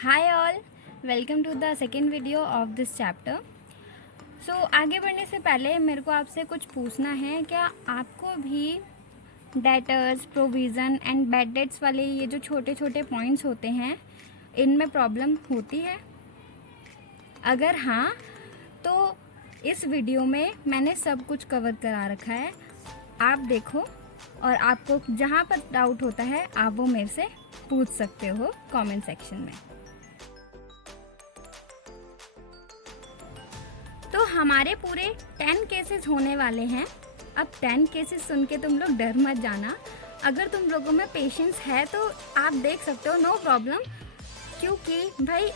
Hi all, welcome to the second video of this chapter. So आगे बढ़ने से पहले मेरे को आपसे कुछ पूछना है। क्या आपको भी debtors, provision and bad debts वाले ये जो छोटे छोटे पॉइंट्स होते हैं इनमें प्रॉब्लम होती है? अगर हाँ तो इस वीडियो में मैंने सब कुछ कवर करा रखा है, आप देखो और आपको जहाँ पर डाउट होता है आप वो मेरे से पूछ सकते हो कमेंट सेक्शन में। तो हमारे पूरे 10 केसेस होने वाले हैं। अब 10 केसेस सुन के तुम लोग डर मत जाना। अगर तुम लोगों में पेशेंस है तो आप देख सकते हो, नो प्रॉब्लम, क्योंकि भाई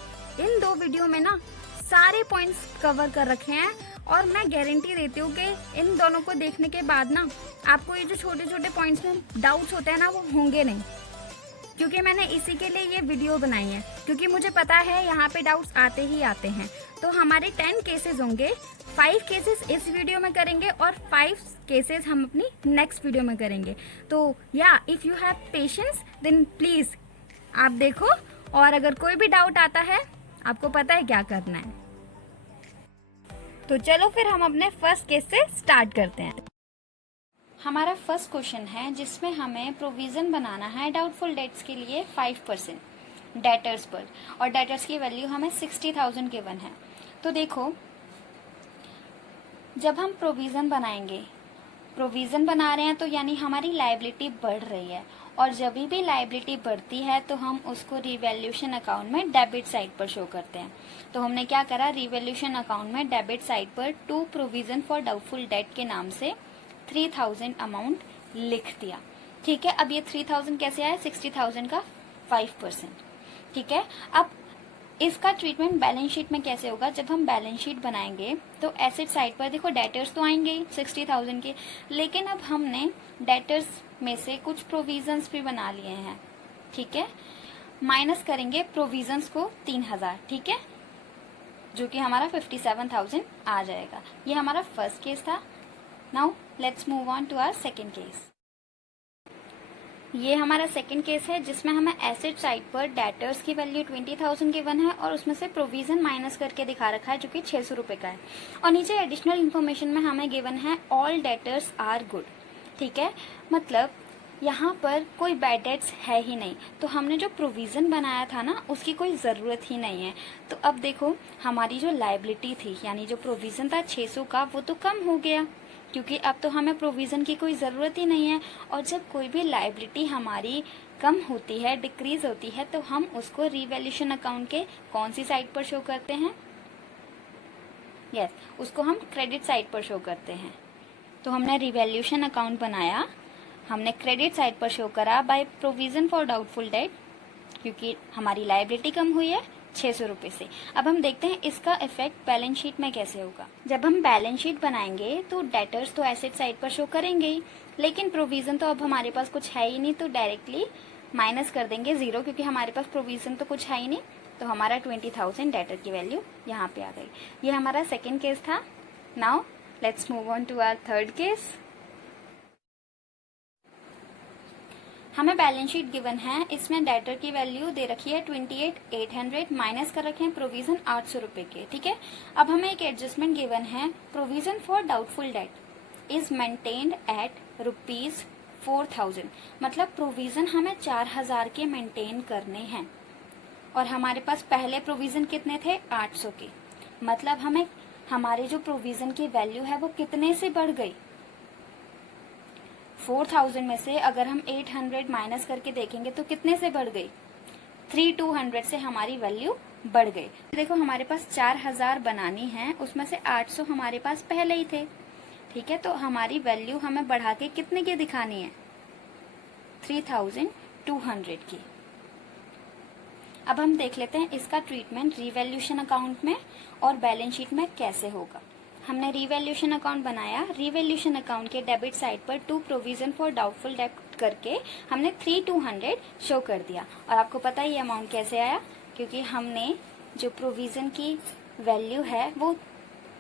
इन दो वीडियो में ना सारे पॉइंट्स कवर कर रखे हैं और मैं गारंटी देती हूँ कि इन दोनों को देखने के बाद ना आपको ये जो छोटे छोटे पॉइंट्स में डाउट्स होते हैं ना वो होंगे नहीं, क्योंकि मैंने इसी के लिए ये वीडियो बनाई है, क्योंकि मुझे पता है यहाँ पे डाउट्स आते ही आते हैं। तो हमारे 10 केसेस होंगे, 5 केसेस इस वीडियो में करेंगे और 5 केसेस हम अपनी नेक्स्ट वीडियो में करेंगे। तो या if you have patience then please आप देखो, और अगर कोई भी डाउट आता है आपको पता है क्या करना है। तो चलो फिर हम अपने फर्स्ट केस से स्टार्ट करते हैं। हमारा फर्स्ट क्वेश्चन है जिसमें हमें प्रोविजन बनाना है डाउटफुल डेट्स के लिए 5% डेटर्स पर, और डेटर्स की वैल्यू हमें 60,000 गिवन है। तो देखो, जब हम प्रोविजन बनाएंगे, प्रोविजन बना रहे हैं तो यानी हमारी लायबिलिटी बढ़ रही है, और जब भी लायबिलिटी बढ़ती है तो हम उसको रिवैल्यूएशन अकाउंट में डेबिट साइड पर शो करते हैं। तो हमने क्या करा, रिवैल्यूएशन अकाउंट में डेबिट साइड पर to provision for doubtful debt के नाम से 3000 अमाउंट लिख दिया। ठीक है, अब ये 3000 कैसे आया, 60,000 का 5%। ठीक है, अब इसका ट्रीटमेंट बैलेंस शीट में कैसे होगा, जब हम बैलेंस शीट बनाएंगे तो एसेट साइड पर देखो डेटर्स तो आएंगे 60,000 के, लेकिन अब हमने डेटर्स में से कुछ प्रोविजंस भी बना लिए हैं। ठीक है, माइनस करेंगे प्रोविजंस को 3000, ठीक है, जो कि हमारा 57,000 आ जाएगा। ये हमारा फर्स्ट केस था। Now let's move on to our second case. ये हमारा सेकेंड केस है जिसमें हमें एसेट साइड पर डेटर्स की वैल्यू 20,000 गिवन है और उसमें से प्रोविजन माइनस करके दिखा रखा है जो कि 600 रुपए का है, और नीचे एडिशनल इन्फॉर्मेशन में हमें गिवन है ऑल डेटर्स आर गुड। ठीक है, मतलब यहाँ पर कोई बैड डेट्स है ही नहीं, तो हमने जो प्रोविजन बनाया था ना उसकी कोई ज़रूरत ही नहीं है। तो अब देखो, हमारी जो लायबिलिटी थी यानी जो प्रोविजन था 600 का, वो तो कम हो गया, क्योंकि अब तो हमें प्रोविज़न की कोई ज़रूरत ही नहीं है। और जब कोई भी लायबिलिटी हमारी कम होती है, डिक्रीज होती है, तो हम उसको रिवैल्यूएशन अकाउंट के कौन सी साइड पर शो करते हैं, यस, उसको हम क्रेडिट साइड पर शो करते हैं। तो हमने रिवैल्यूएशन अकाउंट बनाया, हमने क्रेडिट साइड पर शो करा by provision for doubtful date, क्योंकि हमारी लायबिलिटी कम हुई है 600 रुपये से। अब हम देखते हैं इसका इफेक्ट बैलेंस शीट में कैसे होगा। जब हम बैलेंस शीट बनाएंगे तो डेटर्स तो एसेट साइड पर शो करेंगे ही, लेकिन प्रोविजन तो अब हमारे पास कुछ है ही नहीं, तो डायरेक्टली माइनस कर देंगे 0, क्योंकि हमारे पास प्रोविजन तो कुछ है ही नहीं। तो हमारा 20,000 डेटर की वैल्यू यहाँ पे आ गई। ये हमारा सेकेंड केस था। Now let's move on to our third case. हमें बैलेंस शीट गिवन है, इसमें डेटर की वैल्यू दे रखी है 28,800, माइनस कर रखे हैं प्रोविजन 800 रुपए के। ठीक है, अब हमें एक एडजस्टमेंट गिवन है, provision for doubtful date is maintained eight ₹4,000, मतलब प्रोविजन हमें 4,000 के मेंटेन करने हैं, और हमारे पास पहले प्रोविजन कितने थे, 800 के, मतलब हमें हमारे जो प्रोविजन की वैल्यू है वो कितने से बढ़ गई, 4,000 में से अगर हम 800 माइनस करके देखेंगे तो कितने से बढ़ गई, 3,200 से हमारी वैल्यू बढ़ गई। देखो, हमारे पास 4,000 बनानी है, उसमें से 800 हमारे पास पहले ही थे। ठीक है, तो हमारी वैल्यू हमें बढ़ा के कितने की दिखानी है, 3,200 की। अब हम देख लेते हैं इसका ट्रीटमेंट रिवैल्यूएशन अकाउंट में और बैलेंस शीट में कैसे होगा। हमने रिवैल्यूएशन अकाउंट बनाया, रिवैल्यूएशन अकाउंट के डेबिट साइड पर to provision for doubtful debt करके हमने 3,200 शो कर दिया, और आपको पता है ये अमाउंट कैसे आया, क्योंकि हमने जो प्रोविजन की वैल्यू है वो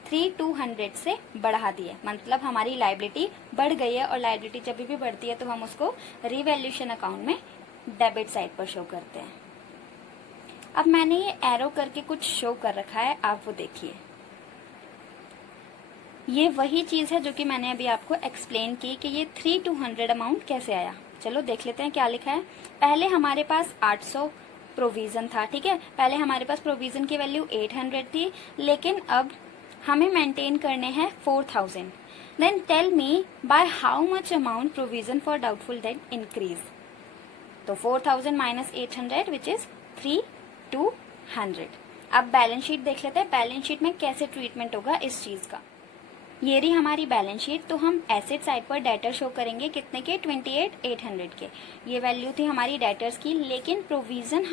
3,200 से बढ़ा दी है, मतलब हमारी लायबिलिटी बढ़ गई है, और लायबिलिटी जब भी बढ़ती है तो हम उसको रिवैल्यूएशन अकाउंट में डेबिट साइड पर शो करते हैं। अब मैंने ये एरो करके कुछ शो कर रखा है, आप वो देखिए। ये वही चीज है जो कि मैंने अभी आपको एक्सप्लेन की कि ये 3 to 100 अमाउंट कैसे आया। चलो देख लेते हैं क्या लिखा है। पहले हमारे पास 800 प्रोविजन था, ठीक है। पहले हमारे पास प्रोविजन की वैल्यू 800 थी, लेकिन अब हमें मेंटेन करने हैं 4000। Then tell me by how much amount provision for doubtful debt increase. तो 4000 माइनस 800 विच इज 3 to 100। अब बैलेंस शीट देख लेते हैं, बैलेंस शीट में कैसे ट्रीटमेंट होगा इस चीज का। ये रही हमारी बैलेंस शीट। तो हम एसेट साइड पर डेटर शो करेंगे कितने के, 28,800 के। ये वैल्यू थी हमारी डेटर्स की, लेकिन प्रोविजन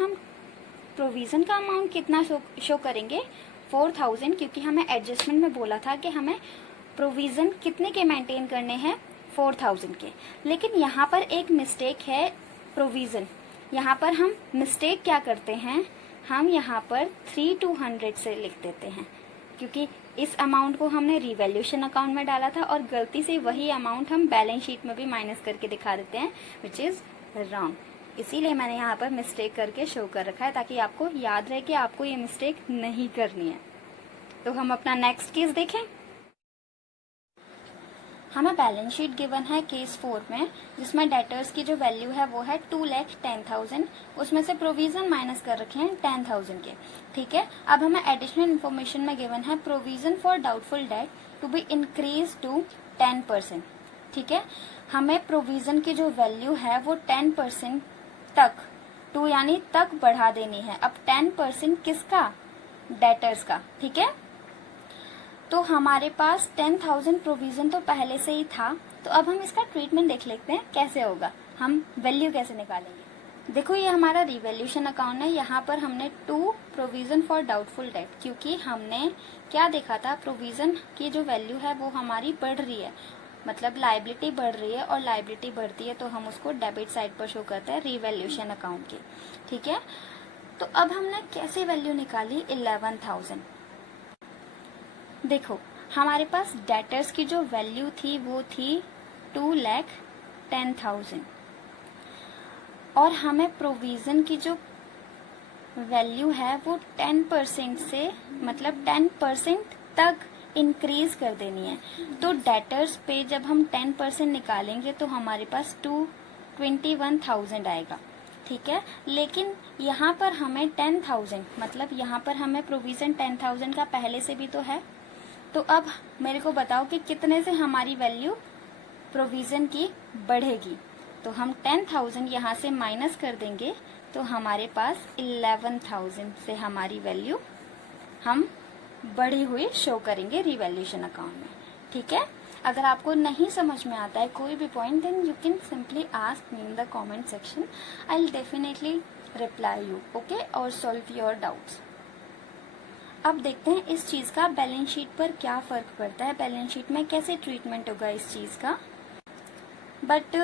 का अमाउंट कितना शो करेंगे, 4000, क्योंकि हमें एडजस्टमेंट में बोला था कि हमें प्रोविजन कितने के मेंटेन करने हैं, 4000 के। लेकिन यहाँ पर एक मिस्टेक है प्रोविजन। यहाँ पर हम मिस्टेक क्या करते हैं, हम यहाँ पर 3 to 100 से लिख देते हैं, क्योंकि इस अमाउंट को हमने रिवैल्यूएशन अकाउंट में डाला था और गलती से वही अमाउंट हम बैलेंस शीट में भी माइनस करके दिखा देते हैं, विच इज रॉन्ग। इसीलिए मैंने यहाँ पर मिस्टेक करके शो कर रखा है, ताकि आपको याद रहे कि आपको ये मिस्टेक नहीं करनी है। तो हम अपना नेक्स्ट केस देखें। हमें बैलेंस शीट गिवन है केस 4 में, जिसमें डेटर्स की जो वैल्यू है वो है 2,10,000। उसमें से प्रोविजन माइनस कर रखे हैं 10,000 के, ठीक है। अब हमें एडिशनल इन्फॉर्मेशन में गिवन है provision for doubtful debt to be increase to 10%, ठीक है। हमें प्रोविजन की जो वैल्यू है वो 10% तक, टू यानी तक बढ़ा देनी है। अब 10% किसका, डेटर्स का, ठीक है। तो हमारे पास 10,000 प्रोविजन तो पहले से ही था, तो अब हम इसका ट्रीटमेंट देख लेते हैं कैसे होगा, हम वैल्यू कैसे निकालेंगे। देखो ये हमारा रिवैल्यूएशन अकाउंट है, यहाँ पर हमने 2 प्रोविजन फॉर डाउटफुल डेट, क्योंकि हमने क्या देखा था, प्रोविजन की जो वैल्यू है वो हमारी बढ़ रही है, मतलब लायबिलिटी बढ़ रही है, और लायबिलिटी बढ़ती है तो हम उसको डेबिट साइड पर शो करते हैं रिवैल्यूएशन अकाउंट की, ठीक है। तो अब हमने कैसे वैल्यू निकाली 11,000। देखो हमारे पास डेटर्स की जो वैल्यू थी वो थी 2,10,000, और हमें प्रोविजन की जो वैल्यू है वो 10% से, मतलब 10% तक इंक्रीज कर देनी है। तो डेटर्स पे जब हम 10% निकालेंगे तो हमारे पास 21,000 आएगा, ठीक है। लेकिन यहाँ पर हमें 10,000, मतलब यहाँ पर हमें प्रोविजन 10,000 का पहले से भी तो है। तो अब मेरे को बताओ कि कितने से हमारी वैल्यू प्रोविजन की बढ़ेगी। तो हम 10,000 यहाँ से माइनस कर देंगे, तो हमारे पास 11,000 से हमारी वैल्यू हम बढ़ी हुई शो करेंगे रिवैल्यूएशन अकाउंट में, ठीक है। अगर आपको नहीं समझ में आता है कोई भी point, then you can simply ask me in the comment section, I will definitely reply you, okay, और सॉल्व योर डाउट्स। अब देखते हैं इस चीज का बैलेंस शीट पर क्या फर्क पड़ता है, बैलेंस शीट में कैसे ट्रीटमेंट होगा इस चीज का। बट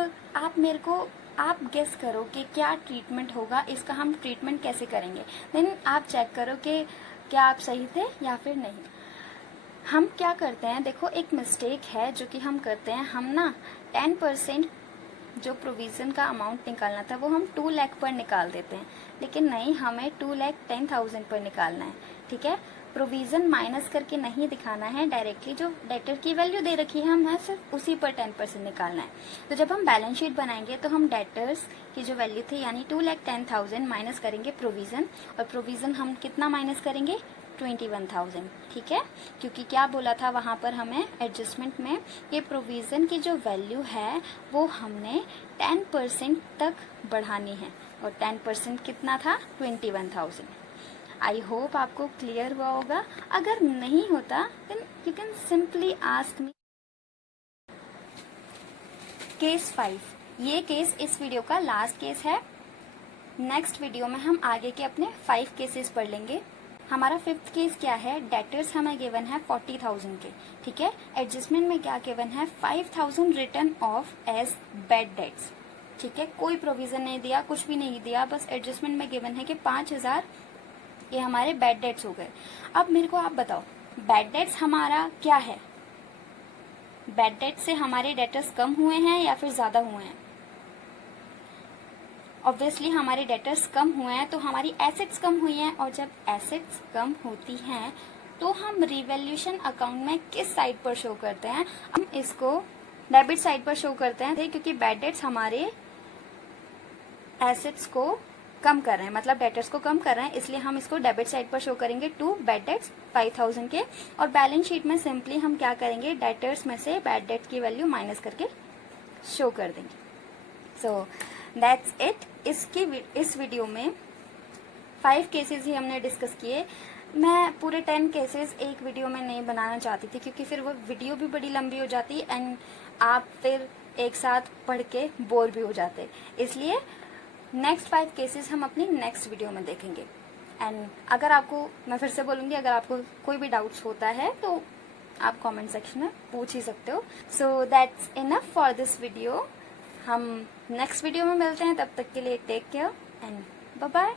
आप गेस करो कि क्या ट्रीटमेंट होगा, इसका हम ट्रीटमेंट कैसे करेंगे। देन आप चेक करो कि क्या आप सही थे या फिर नहीं। हम क्या करते हैं, देखो एक मिस्टेक है जो कि हम करते हैं, हम ना 10% जो प्रोविजन का अमाउंट निकालना था वो हम 2 लाख पर निकाल देते हैं, लेकिन नहीं, हमें 2,10,000 पर निकालना है, ठीक है। प्रोविजन माइनस करके नहीं दिखाना है, डायरेक्टली जो डेटर की वैल्यू दे रखी है हमें सिर्फ उसी पर 10% निकालना है। तो जब हम बैलेंस शीट बनाएंगे तो हम डेटर्स की जो वैल्यू थी यानी 2,10,000 माइनस करेंगे प्रोविजन, और प्रोविजन हम कितना माइनस करेंगे, 21,000, ठीक है। क्योंकि क्या बोला था वहां पर हमें एडजस्टमेंट में कि प्रोविजन की जो वैल्यू है वो हमने 10% तक बढ़ानी है, और 10% कितना था, 21,000। आई होप आपको क्लियर हुआ होगा। अगर नहीं होता then you can simply ask me. Case 5, ये केस इस वीडियो का लास्ट केस है। नेक्स्ट वीडियो में हम आगे के अपने 5 केसेस पढ़ लेंगे। हमारा 5th केस क्या है, डेटर्स हमें गिवन है 40,000 के, ठीक है। एडजस्टमेंट में क्या गिवन है, 5,000 return of as bad debts, ठीक है। कोई प्रोविजन नहीं दिया, कुछ भी नहीं दिया, बस एडजस्टमेंट में गिवन है कि 5,000 ये हमारे बैड डेट्स हो गए। अब मेरे को आप बताओ बैड डेट्स हमारा क्या है, बैड डेट्स से हमारे डेटर्स कम हुए हैं या फिर ज्यादा हुए हैं। ऑब्वियसली हमारे डेटर्स कम हुए हैं तो हमारी एसेट्स कम हुई हैं, और जब एसेट्स कम होती हैं तो हम रिवैल्यूएशन अकाउंट में किस साइड पर शो करते हैं? हम इसको डेबिट साइड पर शो करते हैं, क्योंकि बैड डेट्स हमारे एसेट्स को कम कर रहे हैं, मतलब डेटर्स को कम कर रहे हैं, इसलिए हम इसको डेबिट साइड पर शो करेंगे टू बैड डेट्स 5000 के। और बैलेंस शीट में सिंपली हम क्या करेंगे, डेटर्स में से बैड डेट की वैल्यू माइनस करके शो कर देंगे। So that's it. इस वीडियो में 5 केसेस ही हमने डिस्कस किए। मैं पूरे 10 केसेस एक वीडियो में नहीं बनाना चाहती थी, क्योंकि फिर वो वीडियो भी बड़ी लंबी हो जाती एंड आप फिर एक साथ पढ़ के बोर भी हो जाते। इसलिए नेक्स्ट 5 केसेस हम अपनी नेक्स्ट वीडियो में देखेंगे। एंड अगर आपको, मैं फिर से बोलूंगी, अगर आपको कोई भी डाउट्स होता है तो आप कमेंट सेक्शन में पूछ ही सकते हो। So that's enough for this video. हम नेक्स्ट वीडियो में मिलते हैं, तब तक के लिए take care and bye bye.